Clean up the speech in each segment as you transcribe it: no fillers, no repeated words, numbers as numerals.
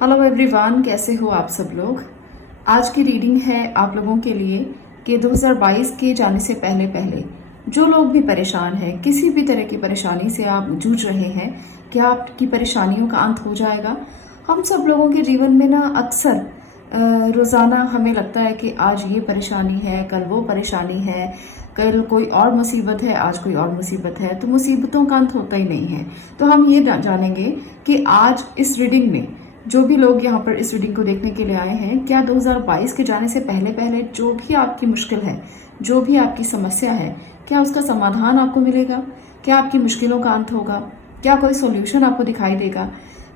Hello everyone, कैसे हो आप सब लोग। आज की रीडिंग है आप लोगों के लिए कि 2022 के जाने से पहले पहले जो लोग भी परेशान हैं, किसी भी तरह की परेशानी से आप जूझ रहे हैं, क्या आपकी परेशानियों का अंत हो जाएगा। हम सब लोगों के जीवन में ना अक्सर रोज़ाना हमें लगता है कि आज ये परेशानी है, कल वो परेशानी है, कल कोई और मुसीबत है, आज कोई और मुसीबत है। तो मुसीबतों का अंत होता ही नहीं है। तो हम ये जानेंगे कि आज इस रीडिंग में जो भी लोग यहाँ पर इस रीडिंग को देखने के लिए आए हैं, क्या 2022 के जाने से पहले पहले जो भी आपकी मुश्किल है, जो भी आपकी समस्या है, क्या उसका समाधान आपको मिलेगा, क्या आपकी मुश्किलों का अंत होगा, क्या कोई सॉल्यूशन आपको दिखाई देगा।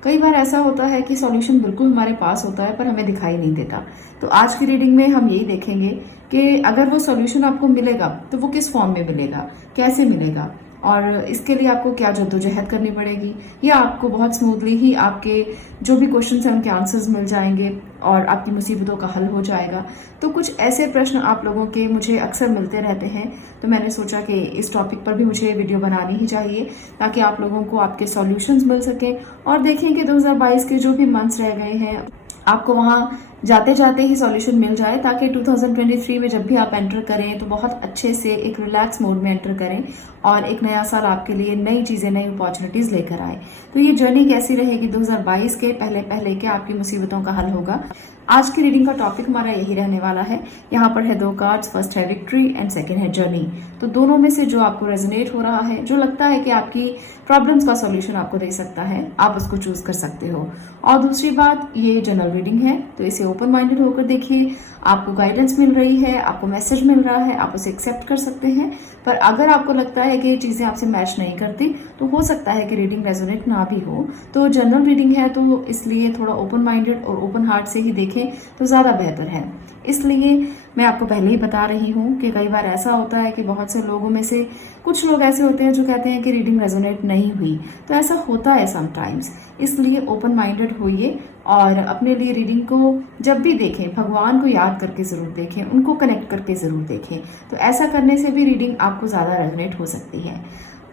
कई बार ऐसा होता है कि सॉल्यूशन बिल्कुल हमारे पास होता है पर हमें दिखाई नहीं देता। तो आज की रीडिंग में हम यही देखेंगे कि अगर वो सॉल्यूशन आपको मिलेगा तो वो किस फॉर्म में मिलेगा, कैसे मिलेगा, और इसके लिए आपको क्या जद्दोजहद करनी पड़ेगी, या आपको बहुत स्मूथली ही आपके जो भी क्वेश्चन हैं उनके आंसर्स मिल जाएंगे और आपकी मुसीबतों का हल हो जाएगा। तो कुछ ऐसे प्रश्न आप लोगों के मुझे अक्सर मिलते रहते हैं, तो मैंने सोचा कि इस टॉपिक पर भी मुझे वीडियो बनानी ही चाहिए ताकि आप लोगों को आपके सॉल्यूशंस मिल सकें और देखें कि 2022 के जो भी मंथ्स रह गए हैं आपको वहां जाते जाते ही सॉल्यूशन मिल जाए, ताकि 2023 में जब भी आप एंटर करें तो बहुत अच्छे से एक रिलैक्स मोड में एंटर करें और एक नया साल आपके लिए नई चीजें, नई अपॉर्चुनिटीज लेकर आए। तो ये जर्नी कैसी रहेगी 2022 के पहले पहले के आपकी मुसीबतों का हल होगा। आज की रीडिंग का टॉपिक हमारा यही रहने वाला है। यहाँ पर है 2 कार्ड्स, फर्स्ट है विक्ट्री एंड सेकंड है जर्नी। तो दोनों में से जो आपको रेजोनेट हो रहा है, जो लगता है कि आपकी प्रॉब्लम्स का सॉल्यूशन आपको दे सकता है, आप उसको चूज कर सकते हो। और दूसरी बात, ये जनरल रीडिंग है तो इसे ओपन माइंडेड होकर देखिए। आपको गाइडेंस मिल रही है, आपको मैसेज मिल रहा है, आप उसे एक्सेप्ट कर सकते हैं। पर अगर आपको लगता है कि ये चीजें आपसे मैच नहीं करती तो हो सकता है कि रीडिंग रेजोनेट ना भी हो। तो जनरल रीडिंग है तो इसलिए थोड़ा ओपन माइंडेड और ओपन हार्ट से ही देखें तो ज्यादा बेहतर है। इसलिए मैं आपको पहले ही बता रही हूँ कि कई बार ऐसा होता है कि बहुत से लोगों में से कुछ लोग ऐसे होते हैं जो कहते हैं कि रीडिंग रेजोनेट नहीं हुई। तो ऐसा होता है समटाइम्स, इसलिए ओपन माइंडेड होइए और अपने लिए रीडिंग को जब भी देखें भगवान को याद करके जरूर देखें, उनको कनेक्ट करके जरूर देखें। तो ऐसा करने से भी रीडिंग आपको ज्यादा रेजोनेट हो सकती है।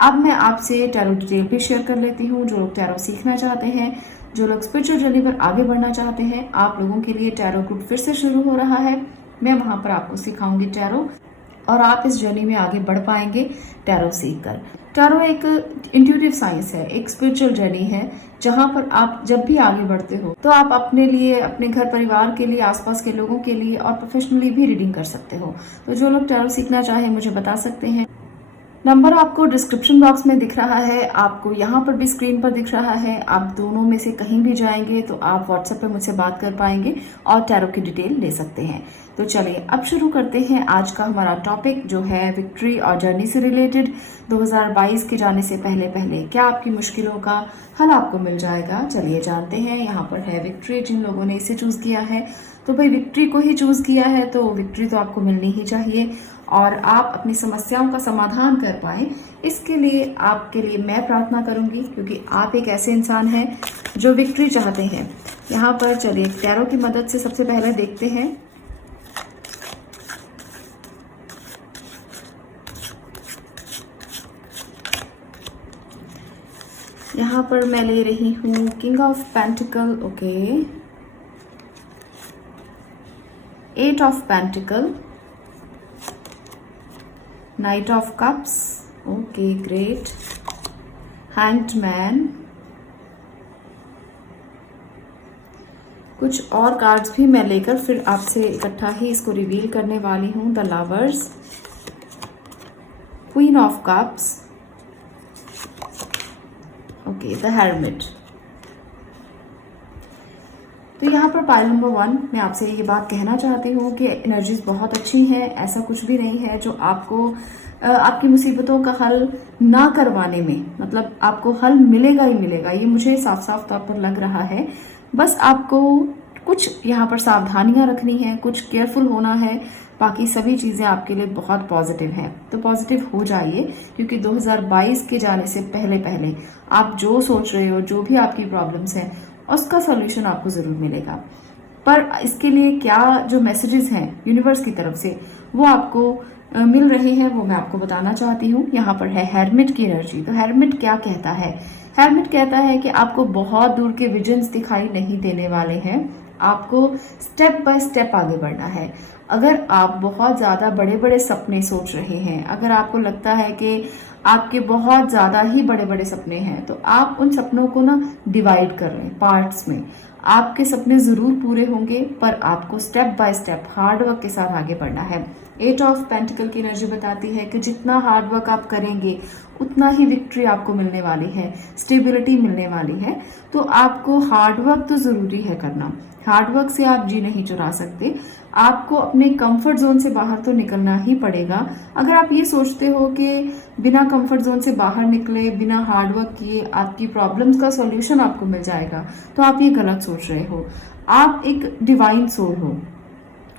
अब मैं आपसे टैरो डिटेल भी शेयर कर लेती हूँ। जो लोग टैरो सीखना चाहते हैं, जो लोग स्पिरिचुअल जर्नी पर आगे बढ़ना चाहते हैं, आप लोगों के लिए टैरो ग्रुप फिर से शुरू हो रहा है। मैं वहां पर आपको सिखाऊंगी टैरो और आप इस जर्नी में आगे बढ़ पाएंगे टैरो सीखकर। टैरो एक इंट्यूटिव साइंस है, एक स्पिरिचुअल जर्नी है जहां पर आप जब भी आगे बढ़ते हो तो आप अपने लिए, अपने घर परिवार के लिए, आसपास के लोगों के लिए और प्रोफेशनली भी रीडिंग कर सकते हो। तो जो लोग टैरो सीखना चाहें मुझे बता सकते हैं। नंबर आपको डिस्क्रिप्शन बॉक्स में दिख रहा है, आपको यहाँ पर भी स्क्रीन पर दिख रहा है। आप दोनों में से कहीं भी जाएंगे तो आप व्हाट्सएप पर मुझसे बात कर पाएंगे और टैरो की डिटेल ले सकते हैं। तो चलिए अब शुरू करते हैं आज का हमारा टॉपिक, जो है विक्ट्री और जर्नी से रिलेटेड। 2022 के जाने से पहले पहले क्या आपकी मुश्किलों का हल आपको मिल जाएगा। चलिए जानते हैं। यहाँ पर है विक्ट्री, जिन लोगों ने इसे चूज किया है तो भाई विक्ट्री को ही चूज किया है तो विक्ट्री तो आपको मिलनी ही चाहिए और आप अपनी समस्याओं का समाधान कर पाए, इसके लिए आपके लिए मैं प्रार्थना करूंगी, क्योंकि आप एक ऐसे इंसान हैं जो विक्ट्री चाहते हैं। यहाँ पर चलिए टैरो की मदद से सबसे पहले देखते हैं। यहाँ पर मैं ले रही हूँ king of pentacle, okay, 8 of pentacle, night of cups, okay great, hanged man. कुछ और कार्ड्स भी मैं लेकर फिर आपसे इकट्ठा ही इसको रिवील करने वाली हूँ। The lovers, queen of cups, okay, the hermit. तो यहाँ पर पाइल नंबर 1 मैं आपसे ये बात कहना चाहती हूँ कि एनर्जीज बहुत अच्छी हैं। ऐसा कुछ भी नहीं है जो आपको आपकी मुसीबतों का हल ना करवाने में, मतलब आपको हल मिलेगा ही मिलेगा, ये मुझे साफ साफ तौर पर लग रहा है। बस आपको कुछ यहाँ पर सावधानियां रखनी है, कुछ केयरफुल होना है, बाकी सभी चीजें आपके लिए बहुत पॉजिटिव हैं। तो पॉजिटिव हो जाइए, क्योंकि 2022 के जाने से पहले पहले आप जो सोच रहे हो, जो भी आपकी प्रॉब्लम्स हैं, उसका सोल्यूशन आपको जरूर मिलेगा। पर इसके लिए क्या जो मैसेजेस हैं यूनिवर्स की तरफ से वो आपको मिल रहे हैं, वो मैं आपको बताना चाहती हूँ। यहाँ पर है हेरमिट की एनर्जी। तो हेरमिट क्या कहता है हेरमिट कहता है कि आपको बहुत दूर के विजन्स दिखाई नहीं देने वाले हैं, आपको स्टेप बाय स्टेप आगे बढ़ना है। अगर आप बहुत ज़्यादा बड़े बड़े सपने सोच रहे हैं, अगर आपको लगता है कि आपके बहुत ज़्यादा ही बड़े बड़े सपने हैं, तो आप उन सपनों को ना डिवाइड कर लें पार्ट्स में। आपके सपने ज़रूर पूरे होंगे, पर आपको step by step hard work के साथ आगे बढ़ना है। 8 ऑफ पेंटिकल की एनर्जी बताती है कि जितना हार्ड वर्क आप करेंगे उतना ही विक्ट्री आपको मिलने वाली है, स्टेबिलिटी मिलने वाली है। तो आपको हार्ड वर्क तो ज़रूरी है करना। हार्ड वर्क से आप जी नहीं चुरा सकते, आपको अपने कंफर्ट जोन से बाहर तो निकलना ही पड़ेगा। अगर आप ये सोचते हो कि बिना कंफर्ट जोन से बाहर निकले, बिना हार्ड वर्क किए आपकी प्रॉब्लम्स का सॉल्यूशन आपको मिल जाएगा, तो आप ये गलत सोच रहे हो। आप एक डिवाइन सोल हो,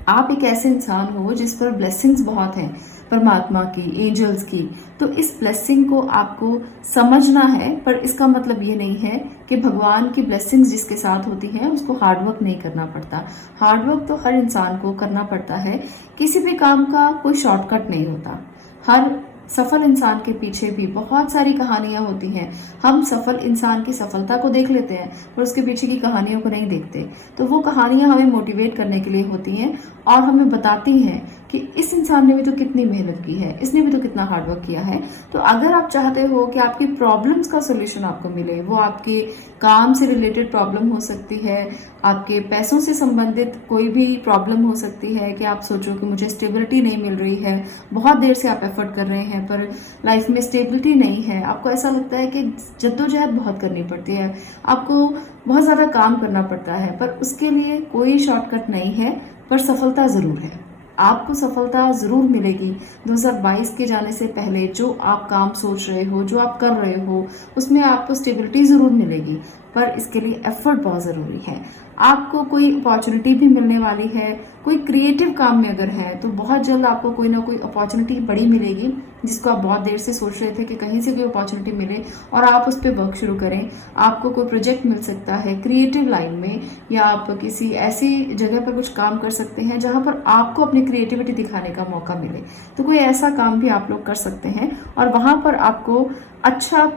आप एक ऐसे इंसान हो जिस पर ब्लेसिंग्स बहुत हैं, परमात्मा की, एंजल्स की। तो इस ब्लेसिंग को आपको समझना है, पर इसका मतलब ये नहीं है कि भगवान की ब्लेसिंग्स जिसके साथ होती है उसको हार्ड वर्क नहीं करना पड़ता। हार्ड वर्क तो हर इंसान को करना पड़ता है, किसी भी काम का कोई शॉर्टकट नहीं होता। हर सफल इंसान के पीछे भी बहुत सारी कहानियां होती हैं। हम सफल इंसान की सफलता को देख लेते हैं, पर उसके पीछे की कहानियों को नहीं देखते। तो वो कहानियां हमें मोटिवेट करने के लिए होती हैं और हमें बताती हैं कि इस इंसान ने भी तो कितनी मेहनत की है, इसने भी तो कितना हार्ड वर्क किया है। तो अगर आप चाहते हो कि आपकी प्रॉब्लम्स का सोल्यूशन आपको मिले, वो आपके काम से रिलेटेड प्रॉब्लम हो सकती है, आपके पैसों से संबंधित कोई भी प्रॉब्लम हो सकती है कि आप सोचो कि मुझे स्टेबिलिटी नहीं मिल रही है, बहुत देर से आप एफर्ट कर रहे हैं पर लाइफ में स्टेबिलिटी नहीं है, आपको ऐसा लगता है कि जद्दोजहद बहुत करनी पड़ती है, आपको बहुत ज़्यादा काम करना पड़ता है, पर उसके लिए कोई शॉर्टकट नहीं है, पर सफलता ज़रूर है। आपको सफलता ज़रूर मिलेगी। 2022 के जाने से पहले जो आप काम सोच रहे हो, जो आप कर रहे हो, उसमें आपको स्टेबिलिटी ज़रूर मिलेगी, पर इसके लिए एफर्ट बहुत ज़रूरी है। आपको कोई अपॉर्चुनिटी भी मिलने वाली है, कोई क्रिएटिव काम में अगर है तो बहुत जल्द आपको कोई ना कोई अपॉर्चुनिटी बड़ी मिलेगी, जिसको आप बहुत देर से सोच रहे थे कि कहीं से भी अपॉर्चुनिटी मिले और आप उस पर वर्क शुरू करें। आपको कोई प्रोजेक्ट मिल सकता है क्रिएटिव लाइन में, या आप किसी ऐसी जगह पर कुछ काम कर सकते हैं जहां पर आपको अपनी क्रिएटिविटी दिखाने का मौका मिले। तो कोई ऐसा काम भी आप लोग कर सकते हैं और वहां पर आपको अच्छा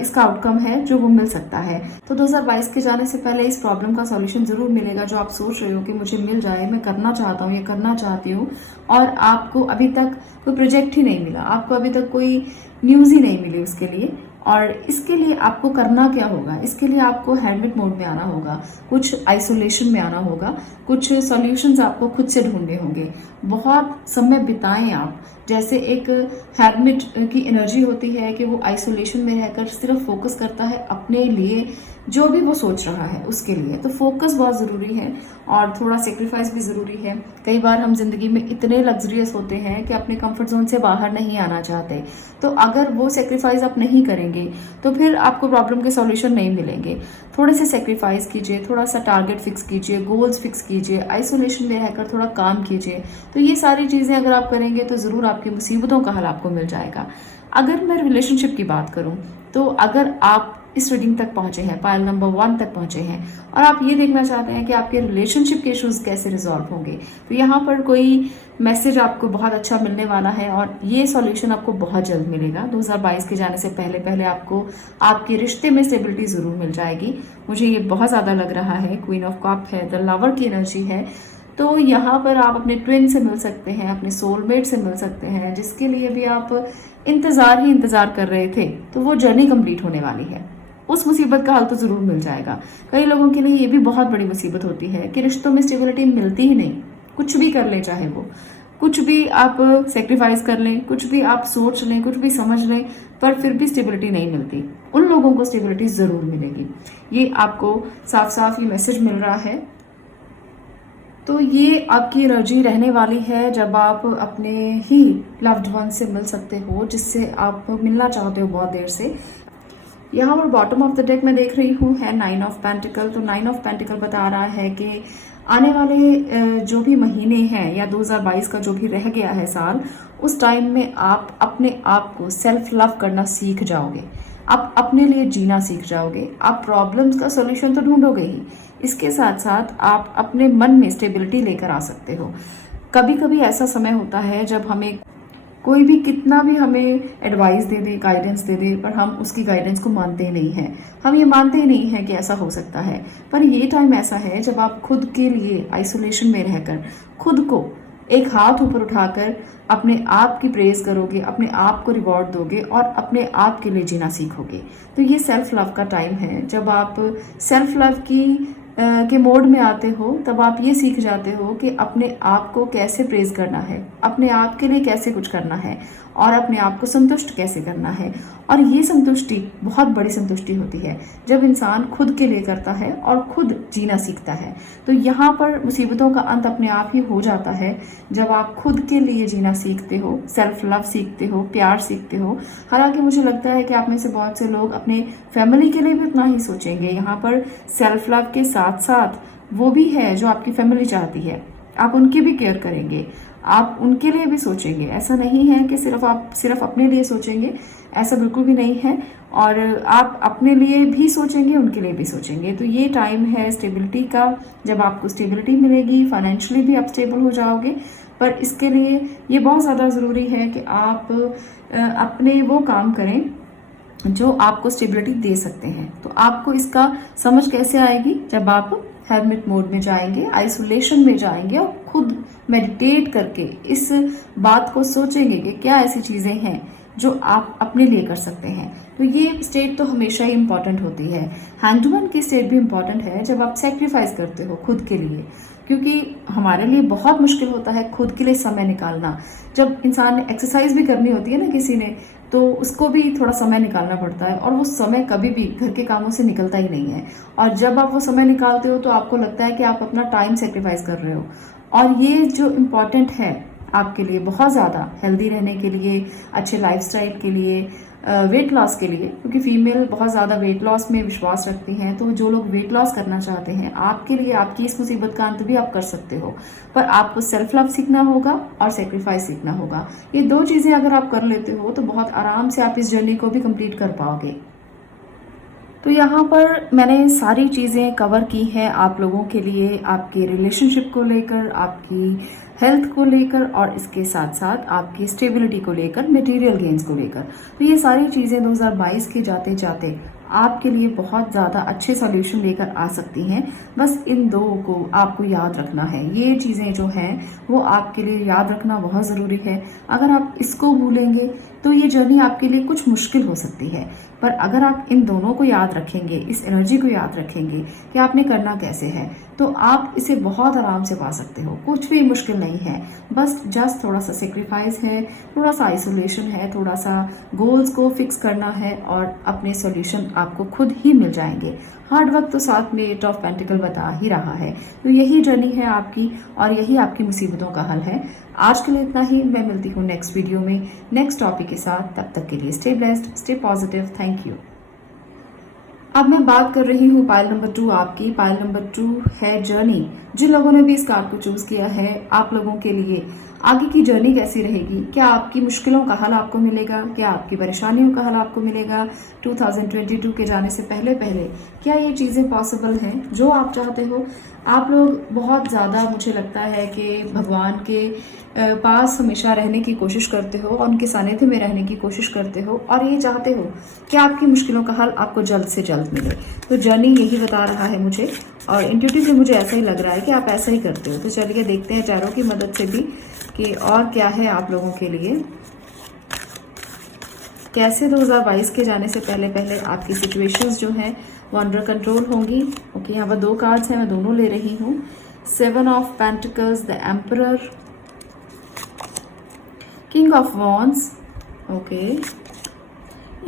इसका आउटकम है जो वो मिल सकता है। तो 2022 के जाने से पहले इस प्रॉब्लम का सॉल्यूशन जरूर मिलेगा जो आप सोच रहे हो कि मुझे मिल जाए, मैं करना चाहता हूँ, ये करना चाहती हूँ, और आपको अभी तक कोई प्रोजेक्ट ही नहीं मिला, आपको अभी तक कोई न्यूज़ ही नहीं मिली उसके लिए। और इसके लिए आपको करना क्या होगा? इसके लिए आपको हेरमिट मोड में आना होगा, कुछ आइसोलेशन में आना होगा, कुछ सॉल्यूशंस आपको खुद से ढूंढने होंगे। बहुत समय बिताएं आप, जैसे एक हेरमिट की एनर्जी होती है कि वो आइसोलेशन में रहकर सिर्फ फोकस करता है अपने लिए, जो भी वो सोच रहा है उसके लिए। तो फोकस बहुत ज़रूरी है और थोड़ा सेक्रीफाइस भी ज़रूरी है। कई बार हम जिंदगी में इतने लग्जरियस होते हैं कि अपने कंफर्ट जोन से बाहर नहीं आना चाहते, तो अगर वो सेक्रीफाइस आप नहीं करेंगे तो फिर आपको प्रॉब्लम के सॉल्यूशन नहीं मिलेंगे। थोड़े से सेक्रीफाइस कीजिए, थोड़ा सा टारगेट फिक्स कीजिए, गोल्स फिक्स कीजिए, आइसोलेशन में रहकर थोड़ा काम कीजिए। तो ये सारी चीज़ें अगर आप करेंगे तो ज़रूर आपकी मुसीबतों का हल आपको मिल जाएगा। अगर मैं रिलेशनशिप की बात करूं, तो अगर आप इस रीडिंग तक पहुंचे हैं, पायल नंबर 1 तक पहुंचे हैं, और आप ये देखना चाहते हैं कि आपके रिलेशनशिप के इश्यूज कैसे रिजॉल्व होंगे, तो यहाँ पर कोई मैसेज आपको बहुत अच्छा मिलने वाला है और ये सॉल्यूशन आपको बहुत जल्द मिलेगा। 2022 के जाने से पहले पहले आपको आपके रिश्ते में स्टेबिलिटी जरूर मिल जाएगी। मुझे ये बहुत ज़्यादा लग रहा है। क्वीन ऑफ कप है, द लवर की एनर्जी है, तो यहाँ पर आप अपने ट्विन से मिल सकते हैं, अपने सोलमेट से मिल सकते हैं, जिसके लिए भी आप इंतजार कर रहे थे, तो वो जर्नी कंप्लीट होने वाली है। उस मुसीबत का हल तो जरूर मिल जाएगा। कई लोगों के लिए ये भी बहुत बड़ी मुसीबत होती है कि रिश्तों में स्टेबिलिटी मिलती ही नहीं। कुछ भी कर ले, चाहे वो कुछ भी आप सेक्रीफाइस कर लें, कुछ भी आप सोच लें, कुछ भी समझ लें, पर फिर भी स्टेबिलिटी नहीं मिलती। उन लोगों को स्टेबिलिटी जरूर मिलेगी। ये आपको साफ साफ ये मैसेज मिल रहा है। तो ये आपकी एनर्जी रहने वाली है जब आप अपने ही लव्ड वन से मिल सकते हो, जिससे आप मिलना चाहते हो बहुत देर से। यहाँ पर बॉटम ऑफ द डेक में देख रही हूँ है 9 ऑफ पेंटिकल। तो 9 ऑफ पेंटिकल बता रहा है कि आने वाले जो भी महीने हैं या 2022 का जो भी रह गया है साल, उस टाइम में आप अपने आप को सेल्फ लव करना सीख जाओगे। आप अपने लिए जीना सीख जाओगे। आप प्रॉब्लम्स का सोल्यूशन तो ढूंढोगे ही, इसके साथ साथ आप अपने मन में स्टेबिलिटी लेकर आ सकते हो। कभी कभी ऐसा समय होता है जब हमें कोई भी कितना भी हमें एडवाइस दे दे, गाइडेंस दे दे, पर हम उसकी गाइडेंस को मानते ही नहीं हैं। हम ये मानते ही नहीं हैं कि ऐसा हो सकता है। पर ये टाइम ऐसा है जब आप खुद के लिए आइसोलेशन में रहकर खुद को एक हाथ ऊपर उठाकर अपने आप की प्रेज करोगे, अपने आप को रिवॉर्ड दोगे और अपने आप के लिए जीना सीखोगे। तो ये सेल्फ लव का टाइम है। जब आप सेल्फ लव के मोड में आते हो, तब आप ये सीख जाते हो कि अपने आप को कैसे प्रेज करना है, अपने आप के लिए कैसे कुछ करना है और अपने आप को संतुष्ट कैसे करना है। और ये संतुष्टि बहुत बड़ी संतुष्टि होती है जब इंसान खुद के लिए करता है और खुद जीना सीखता है। तो यहाँ पर मुसीबतों का अंत अपने आप ही हो जाता है जब आप खुद के लिए जीना सीखते हो, सेल्फ लव सीखते हो, प्यार सीखते हो। हालांकि मुझे लगता है कि आप में से बहुत से लोग अपने फैमिली के लिए भी उतना ही सोचेंगे। यहाँ पर सेल्फ लव के साथ साथ वो भी है जो आपकी फैमिली चाहती है, आप उनकी भी केयर करेंगे, आप उनके लिए भी सोचेंगे। ऐसा नहीं है कि आप सिर्फ अपने लिए सोचेंगे, ऐसा बिल्कुल भी नहीं है। और आप अपने लिए भी सोचेंगे, उनके लिए भी सोचेंगे। तो ये टाइम है स्टेबिलिटी का। जब आपको स्टेबिलिटी मिलेगी, फाइनेंशियली भी आप स्टेबल हो जाओगे। पर इसके लिए ये बहुत ज़्यादा ज़रूरी है कि आप अपने वो काम करें जो आपको स्टेबिलिटी दे सकते हैं। तो आपको इसका समझ कैसे आएगी? जब आप हेरमिट मोड में जाएंगे, आइसोलेशन में जाएंगे और खुद मेडिटेट करके इस बात को सोचेंगे कि क्या ऐसी चीजें हैं जो आप अपने लिए कर सकते हैं। तो ये स्टेट तो हमेशा ही इम्पॉर्टेंट होती है। हैंडमैन की स्टेट भी इम्पॉर्टेंट है जब आप सेक्रीफाइस करते हो खुद के लिए, क्योंकि हमारे लिए बहुत मुश्किल होता है खुद के लिए समय निकालना। जब इंसान ने एक्सरसाइज भी करनी होती है ना किसी ने, तो उसको भी थोड़ा समय निकालना पड़ता है और वो समय कभी भी घर के कामों से निकलता ही नहीं है। और जब आप वो समय निकालते हो तो आपको लगता है कि आप अपना टाइम सेक्रीफाइस कर रहे हो। और ये जो इम्पोर्टेंट है आपके लिए बहुत ज़्यादा, हेल्दी रहने के लिए, अच्छे लाइफस्टाइल के लिए, वेट लॉस के लिए, क्योंकि फीमेल बहुत ज़्यादा वेट लॉस में विश्वास रखती हैं। तो जो लोग वेट लॉस करना चाहते हैं, आपके लिए आपकी इस मुसीबत का अंत भी आप कर सकते हो। पर आपको सेल्फ लव सीखना होगा और सेक्रीफाइस सीखना होगा। ये दो चीज़ें अगर आप कर लेते हो तो बहुत आराम से आप इस जर्नी को भी कंप्लीट कर पाओगे। तो यहाँ पर मैंने सारी चीज़ें कवर की हैं आप लोगों के लिए, आपके रिलेशनशिप को लेकर, आपकी हेल्थ को लेकर और इसके साथ साथ आपकी स्टेबिलिटी को लेकर, मटेरियल गेन्स को लेकर। तो ये सारी चीज़ें 2022 के जाते जाते आपके लिए बहुत ज़्यादा अच्छे सॉल्यूशन लेकर आ सकती हैं। बस इन दो को आपको याद रखना है। ये चीज़ें जो हैं वो आपके लिए याद रखना बहुत ज़रूरी है। अगर आप इसको भूलेंगे तो ये जर्नी आपके लिए कुछ मुश्किल हो सकती है। पर अगर आप इन दोनों को याद रखेंगे, इस एनर्जी को याद रखेंगे कि आपने करना कैसे है, तो आप इसे बहुत आराम से पा सकते हो। कुछ भी मुश्किल नहीं है, बस जस्ट थोड़ा सा सेक्रीफाइस है, थोड़ा सा आइसोलेशन है, थोड़ा सा गोल्स को फिक्स करना है और अपने सॉल्यूशन आपको खुद ही मिल जाएंगे। हार्ड वर्क तो साथ में 8 ऑफ पेंटिकल बता ही रहा है। तो यही जर्नी है आपकी और यही आपकी मुसीबतों का हल है। आज के लिए इतना ही। मैं मिलती हूँ नेक्स्ट वीडियो में नेक्स्ट टॉपिक के साथ। तब तक के लिए stay blessed, stay positive. Thank you. अब मैं बात कर रही हूँ पाइल नंबर 2 आपकी। पाइल नंबर 2 है जर्नी। जिन लोगों ने भी इस कार्ड को चूज किया है, आप लोगों के लिए आगे की जर्नी कैसी रहेगी? क्या आपकी मुश्किलों का हल आपको मिलेगा? क्या आपकी परेशानियों का हल आपको मिलेगा? 2022 के जाने से पहले पहले क्या ये चीज़ें पॉसिबल हैं जो आप चाहते हो? आप लोग बहुत ज़्यादा, मुझे लगता है कि भगवान के पास हमेशा रहने की कोशिश करते हो और उनके सानिध्य में रहने की कोशिश करते हो और ये चाहते हो कि आपकी मुश्किलों का हल आपको जल्द से जल्द मिले। तो जर्नी यही बता रहा है मुझे और इंट्यूटिवली मुझे ऐसा ही लग रहा है कि आप ऐसा ही करते हो। तो चलिए देखते हैं चारों की मदद से भी कि और क्या है आप लोगों के लिए, कैसे 2022 के जाने से पहले पहले आपकी सिचुएशंस जो हैं वो अंडर कंट्रोल होंगी। ओके, यहाँ पर 2 कार्ड्स हैं, मैं दोनों ले रही हूँ। 7 of pentacles, the emperor, king of wands, okay,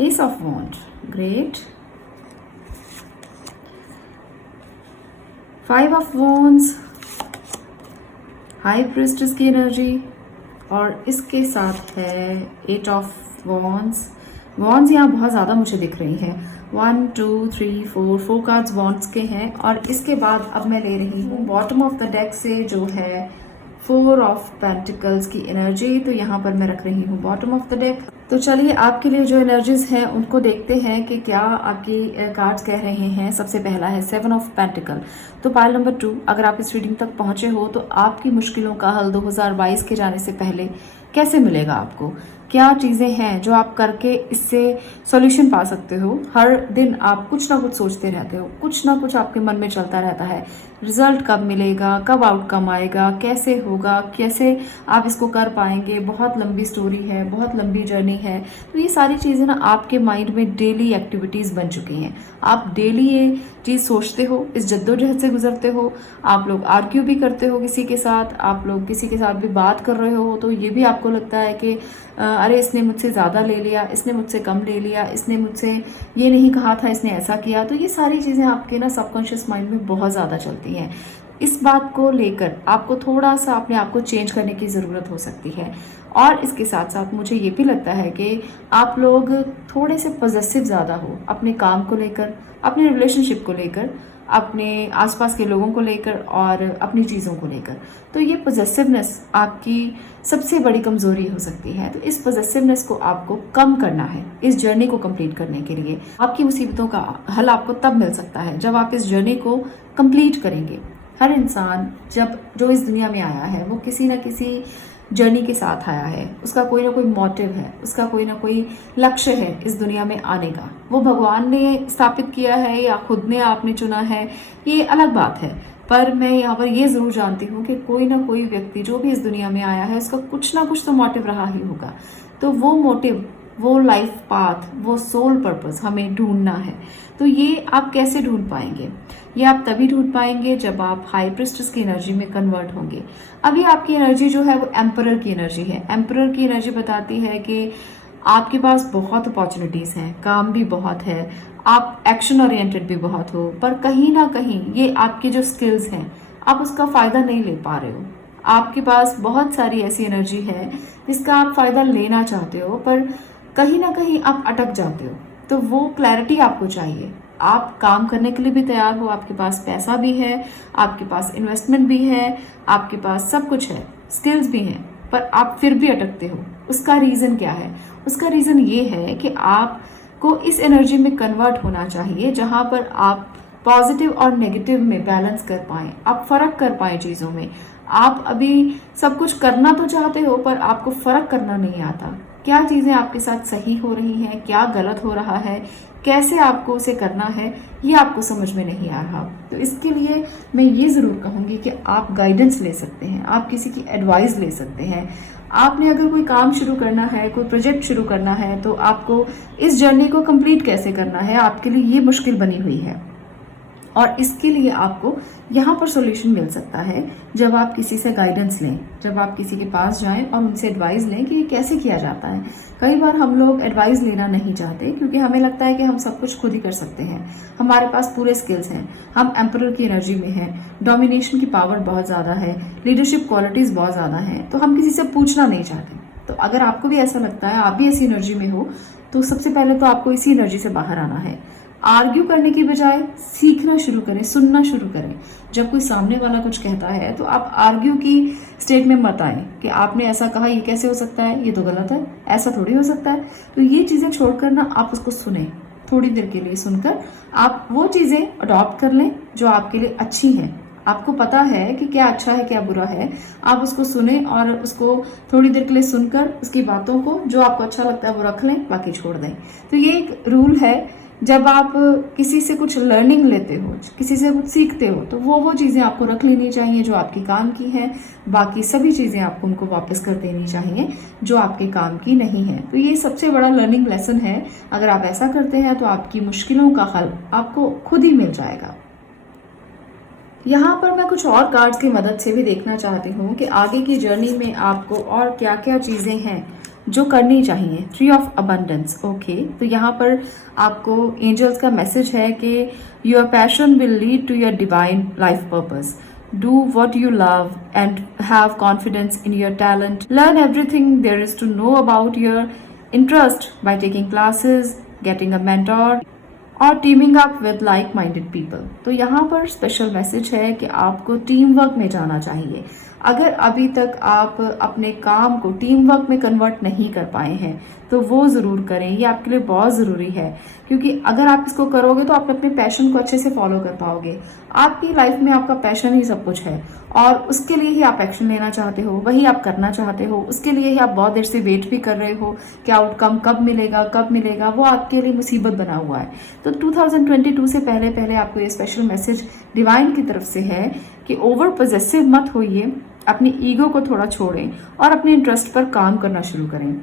ace of wand, great, 5 of wands, high priestess की एनर्जी और इसके साथ है 8 ऑफ वॉन्ड्स। वॉन्ड्स यहाँ बहुत ज़्यादा मुझे दिख रही हैं। 1 2 3 4 कार्ड्स वॉन्ड्स के हैं। और इसके बाद अब मैं ले रही हूँ बॉटम ऑफ द डेक से जो है 4 ऑफ पेंटिकल्स की एनर्जी। तो यहाँ पर मैं रख रही हूँ बॉटम ऑफ द डेक। तो चलिए आपके लिए जो एनर्जीज हैं उनको देखते हैं कि क्या आपकी कार्ड्स कह रहे हैं। सबसे पहला है 7 ऑफ पेंटिकल। तो पाइल नंबर 2, अगर आप इस रीडिंग तक पहुंचे हो तो आपकी मुश्किलों का हल 2022 के जाने से पहले कैसे मिलेगा आपको, क्या चीजें हैं जो आप करके इससे सॉल्यूशन पा सकते हो। हर दिन आप कुछ ना कुछ सोचते रहते हो, कुछ ना कुछ आपके मन में चलता रहता है, रिजल्ट कब मिलेगा, कब आउटकम आएगा, कैसे होगा, कैसे आप इसको कर पाएंगे। बहुत लंबी स्टोरी है, बहुत लंबी जर्नी है। तो ये सारी चीजें ना आपके माइंड में डेली एक्टिविटीज बन चुकी हैं। आप डेली ये चीज सोचते हो, इस जद्दोजहद से गुजरते हो। आप लोग आर्ग्यू भी करते हो किसी के साथ, आप लोग किसी के साथ भी बात कर रहे हो तो ये भी आपको लगता है कि अरे इसने मुझसे ज्यादा ले लिया, इसने मुझसे कम ले लिया, इसने मुझसे ये नहीं कहा था, इसने ऐसा किया। तो ये सारी चीजें आपके ना सबकॉन्शियस माइंड में बहुत ज्यादा चलती हैं। इस बात को लेकर आपको थोड़ा सा अपने आप को चेंज करने की जरूरत हो सकती है। और इसके साथ साथ मुझे ये भी लगता है कि आप लोग थोड़े से पॉजिटिव ज्यादा हो, अपने काम को लेकर, अपने रिलेशनशिप को लेकर, अपने आसपास के लोगों को लेकर और अपनी चीज़ों को लेकर। तो ये पॉजिटिवनेस आपकी सबसे बड़ी कमजोरी हो सकती है। तो इस पॉजिटिवनेस को आपको कम करना है इस जर्नी को कंप्लीट करने के लिए। आपकी मुसीबतों का हल आपको तब मिल सकता है जब आप इस जर्नी को कंप्लीट करेंगे। हर इंसान जो इस दुनिया में आया है वो किसी न किसी जर्नी के साथ आया है, उसका कोई ना कोई मोटिव है, उसका कोई ना कोई लक्ष्य है इस दुनिया में आने का। वो भगवान ने स्थापित किया है या खुद ने आपने चुना है, ये अलग बात है। पर मैं यहाँ पर ये जरूर जानती हूँ कि कोई ना कोई व्यक्ति जो भी इस दुनिया में आया है उसका कुछ ना कुछ तो मोटिव रहा ही होगा। तो वो मोटिव, वो लाइफ पाथ, वो सोल पर्पस हमें ढूंढना है। तो ये आप कैसे ढूंढ पाएंगे? ये आप तभी ढूंढ पाएंगे जब आप हाई प्रिस्टेस की एनर्जी में कन्वर्ट होंगे। अभी आपकी एनर्जी जो है वो एम्परर की एनर्जी है। एम्परर की एनर्जी बताती है कि आपके पास बहुत अपॉर्चुनिटीज हैं, काम भी बहुत है, आप एक्शन ओरिएंटेड भी बहुत हो, पर कहीं ना कहीं ये आपकी जो स्किल्स हैं आप उसका फायदा नहीं ले पा रहे हो। आपके पास बहुत सारी ऐसी एनर्जी है जिसका आप फायदा लेना चाहते हो, पर कहीं ना कहीं आप अटक जाते हो। तो वो क्लैरिटी आपको चाहिए। आप काम करने के लिए भी तैयार हो, आपके पास पैसा भी है, आपके पास इन्वेस्टमेंट भी है, आपके पास सब कुछ है, स्किल्स भी हैं, पर आप फिर भी अटकते हो। उसका रीजन क्या है? उसका रीजन ये है कि आपको इस एनर्जी में कन्वर्ट होना चाहिए जहां पर आप पॉजिटिव और नेगेटिव में बैलेंस कर पाएं, आप फर्क कर पाएं चीजों में। आप अभी सब कुछ करना तो चाहते हो पर आपको फर्क करना नहीं आता। क्या चीजें आपके साथ सही हो रही हैं, क्या गलत हो रहा है, कैसे आपको उसे करना है, ये आपको समझ में नहीं आ रहा। तो इसके लिए मैं ये जरूर कहूंगी कि आप गाइडेंस ले सकते हैं, आप किसी की एडवाइस ले सकते हैं। आपने अगर कोई काम शुरू करना है, कोई प्रोजेक्ट शुरू करना है, तो आपको इस जर्नी को कंप्लीट कैसे करना है, आपके लिए ये मुश्किल बनी हुई है। और इसके लिए आपको यहाँ पर सॉल्यूशन मिल सकता है जब आप किसी से गाइडेंस लें, जब आप किसी के पास जाएं और उनसे एडवाइस लें कि ये कैसे किया जाता है। कई बार हम लोग एडवाइस लेना नहीं चाहते क्योंकि हमें लगता है कि हम सब कुछ खुद ही कर सकते हैं, हमारे पास पूरे स्किल्स हैं, हम एम्परर की एनर्जी में हैं, डोमिनेशन की पावर बहुत ज्यादा है, लीडरशिप क्वालिटीज बहुत ज्यादा हैं, तो हम किसी से पूछना नहीं चाहते। तो अगर आपको भी ऐसा लगता है, आप भी ऐसी एनर्जी में हो, तो सबसे पहले तो आपको इसी एनर्जी से बाहर आना है। आर्ग्यू करने की बजाय सीखना शुरू करें, सुनना शुरू करें। जब कोई सामने वाला कुछ कहता है तो आप आर्ग्यू की स्टेट में मत आए कि आपने ऐसा कहा, ये कैसे हो सकता है, ये तो गलत है, ऐसा थोड़ी हो सकता है। तो ये चीजें छोड़कर ना आप उसको सुने, थोड़ी देर के लिए सुनकर आप वो चीजें अडॉप्ट कर लें जो आपके लिए अच्छी हैं। आपको पता है कि क्या अच्छा है क्या बुरा है, आप उसको सुने और उसको थोड़ी देर के लिए सुनकर उसकी बातों को जो आपको अच्छा लगता है वो रख लें, बाकी छोड़ दें। तो ये एक रूल है, जब आप किसी से कुछ लर्निंग लेते हो, किसी से कुछ सीखते हो, तो वो चीजें आपको रख लेनी चाहिए जो आपके काम की है, बाकी सभी चीजें आपको उनको वापस कर देनी चाहिए जो आपके काम की नहीं है। तो ये सबसे बड़ा लर्निंग लेसन है। अगर आप ऐसा करते हैं तो आपकी मुश्किलों का हल आपको खुद ही मिल जाएगा। यहाँ पर मैं कुछ और कार्ड्स की मदद से भी देखना चाहती हूँ कि आगे की जर्नी में आपको और क्या क्या चीजें हैं जो करनी चाहिए। 3 ऑफ अबंडेंस, ओके। तो यहाँ पर आपको एंजल्स का मैसेज है कि your passion will lead to your divine life purpose. Do what you love and have confidence in your talent. Learn everything there is to know about your interest by taking classes, getting a mentor और teaming up with like minded people. तो यहाँ पर special message है कि आपको team work में जाना चाहिए। अगर अभी तक आप अपने काम को टीम वर्क में कन्वर्ट नहीं कर पाए हैं तो वो जरूर करें, ये आपके लिए बहुत जरूरी है। क्योंकि अगर आप इसको करोगे तो आप अपने पैशन को अच्छे से फॉलो कर पाओगे। आपकी लाइफ में आपका पैशन ही सब कुछ है और उसके लिए ही आप एक्शन लेना चाहते हो, वही आप करना चाहते हो, उसके लिए ही आप बहुत देर से वेट भी कर रहे हो कि आउटकम कब मिलेगा, वो आपके लिए मुसीबत बना हुआ है। तो 2022 से पहले पहले आपको ये स्पेशल मैसेज डिवाइन की तरफ से है कि ओवर पॉजेसिव मत होइए, अपनी ईगो को थोड़ा छोड़ें और अपने इंटरेस्ट पर काम करना शुरू करें।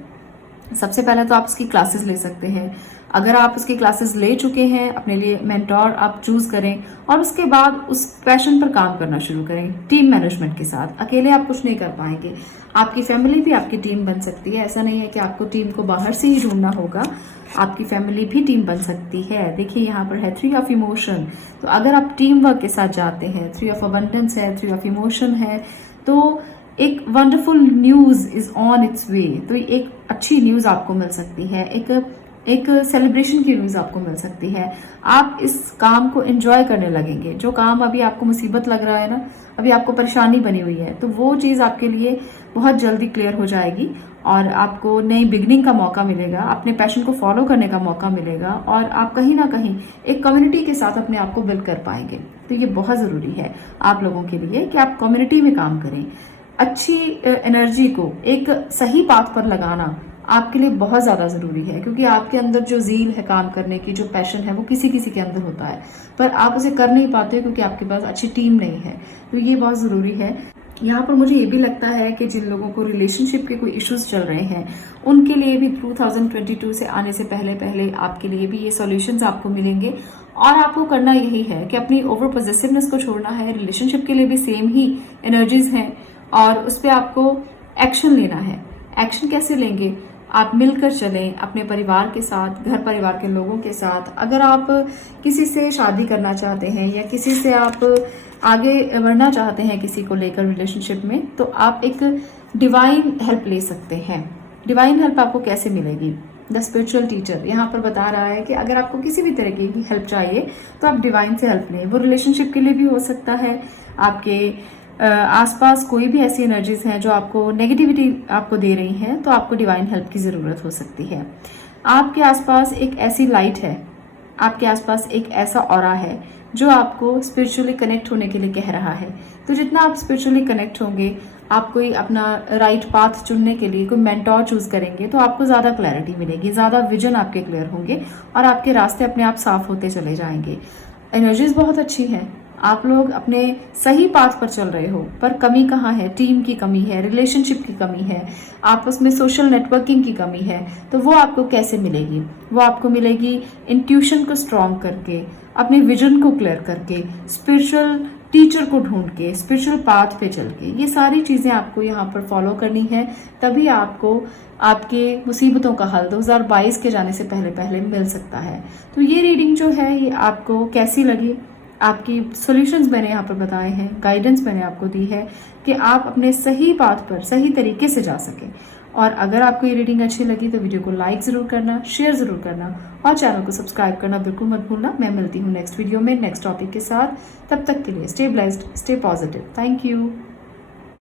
सबसे पहले तो आप उसकी क्लासेस ले सकते हैं। अगर आप उसकी क्लासेस ले चुके हैं, अपने लिए मेंटोर आप चूज करें और उसके बाद उस पैशन पर काम करना शुरू करें टीम मैनेजमेंट के साथ। अकेले आप कुछ नहीं कर पाएंगे, आपकी फैमिली भी आपकी टीम बन सकती है। ऐसा नहीं है कि आपको टीम को बाहर से ही ढूंढना होगा, आपकी फैमिली भी टीम बन सकती है। देखिए यहाँ पर है 3 ऑफ इमोशन, तो अगर आप टीम वर्क के साथ जाते हैं, 3 ऑफ अबंडेंस है, 3 ऑफ इमोशन है, तो एक wonderful news is on its way. तो एक अच्छी न्यूज आपको मिल सकती है, एक सेलिब्रेशन की न्यूज आपको मिल सकती है। आप इस काम को एंजॉय करने लगेंगे। जो काम अभी आपको मुसीबत लग रहा है ना, अभी आपको परेशानी बनी हुई है, तो वो चीज आपके लिए बहुत जल्दी क्लियर हो जाएगी और आपको नई बिगनिंग का मौका मिलेगा, अपने पैशन को फॉलो करने का मौका मिलेगा और आप कहीं ना कहीं एक कम्युनिटी के साथ अपने आप को बिल्ड कर पाएंगे। तो ये बहुत जरूरी है आप लोगों के लिए कि आप कम्युनिटी में काम करें। अच्छी एनर्जी को एक सही पाथ पर लगाना आपके लिए बहुत ज्यादा जरूरी है, क्योंकि आपके अंदर जो जील है काम करने की, जो पैशन है, वो किसी किसी के अंदर होता है, पर आप उसे कर नहीं पाते क्योंकि आपके पास अच्छी टीम नहीं है। तो ये बहुत जरूरी है। यहाँ पर मुझे ये भी लगता है कि जिन लोगों को रिलेशनशिप के कोई इश्यूज चल रहे हैं, उनके लिए भी 2022 से आने से पहले पहले आपके लिए भी ये सॉल्यूशंस आपको मिलेंगे। और आपको करना यही है कि अपनी ओवर पॉजेसिवनेस को छोड़ना है। रिलेशनशिप के लिए भी सेम ही एनर्जीज हैं और उस पर आपको एक्शन लेना है। एक्शन कैसे लेंगे? आप मिलकर चलें अपने परिवार के साथ, घर परिवार के लोगों के साथ। अगर आप किसी से शादी करना चाहते हैं या किसी से आप आगे बढ़ना चाहते हैं किसी को लेकर रिलेशनशिप में, तो आप एक डिवाइन हेल्प ले सकते हैं। डिवाइन हेल्प आपको कैसे मिलेगी? द स्पिरिचुअल टीचर यहाँ पर बता रहा है कि अगर आपको किसी भी तरह की हेल्प चाहिए तो आप डिवाइन से हेल्प लें। वो रिलेशनशिप के लिए भी हो सकता है, आपके आसपास कोई भी ऐसी एनर्जीज हैं जो आपको नेगेटिविटी आपको दे रही हैं, तो आपको डिवाइन हेल्प की जरूरत हो सकती है। आपके आसपास एक ऐसी लाइट है, आपके आसपास एक ऐसा ऑरा है जो आपको स्पिरिचुअली कनेक्ट होने के लिए कह रहा है। तो जितना आप स्पिरिचुअली कनेक्ट होंगे, आप कोई अपना राइट पाथ चुनने के लिए कोई मेंटोर चूज करेंगे, तो आपको ज्यादा क्लैरिटी मिलेगी, ज्यादा विजन आपके क्लियर होंगे और आपके रास्ते अपने आप साफ होते चले जाएंगे। एनर्जीज बहुत अच्छी है, आप लोग अपने सही पाथ पर चल रहे हो, पर कमी कहाँ है? टीम की कमी है, रिलेशनशिप की कमी है, आपस में सोशल नेटवर्किंग की कमी है। तो वो आपको कैसे मिलेगी? वो आपको मिलेगी इंट्यूशन को स्ट्रॉन्ग करके, अपने विजन को क्लियर करके, स्पिरिचुअल टीचर को ढूंढ के, स्पिरिचुअल पाथ पे चल के। ये सारी चीजें आपको यहाँ पर फॉलो करनी है, तभी आपको आपके मुसीबतों का हल 2022 के जाने से पहले पहले मिल सकता है। तो ये रीडिंग जो है, ये आपको कैसी लगी? आपकी सॉल्यूशंस मैंने यहाँ पर बताए हैं, गाइडेंस मैंने आपको दी है कि आप अपने सही पाथ पर सही तरीके से जा सकें। और अगर आपको ये रीडिंग अच्छी लगी तो वीडियो को लाइक जरूर करना, शेयर जरूर करना और चैनल को सब्सक्राइब करना बिल्कुल मत भूलना। मैं मिलती हूँ नेक्स्ट वीडियो में नेक्स्ट टॉपिक के साथ। तब तक के लिए stay blessed, stay positive. Thank you.